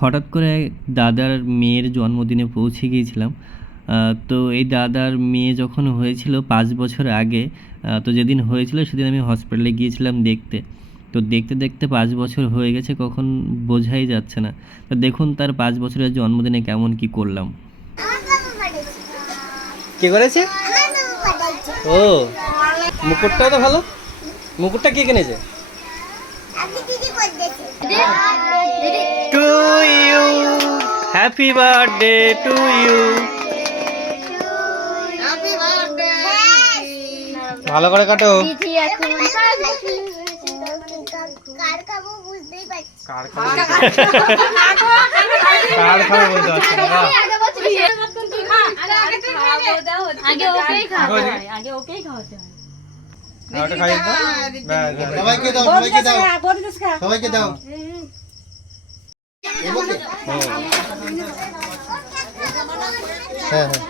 হঠাৎ করে দাদার মেয়ের জন্মদিনে পৌঁছে গিয়েছিলাম। তো এই দাদার মেয়ে যখন হয়েছিল 5 বছর আগে, তো যেদিন হয়েছিল সেদিন আমি হসপিটালে গিয়েছিলাম দেখতে। তো দেখতে দেখতে 5 বছর হয়ে গেছে, কখন বোঝাই যাচ্ছে না। তো দেখুন তার 5 বছরের জন্মদিনে কেমন কি করলাম। কে করেছে? ও, মুকুটটাও তো ভালো। মুকুটটা কে কিনেছে? To you, happy birthday to you. ভালো করে কাটো। কার খাবো বলতে পারছি না। সবাইকে দাও, সবাইকে দাও, সবাইকে দাও। হ্যাঁ হ্যাঁ।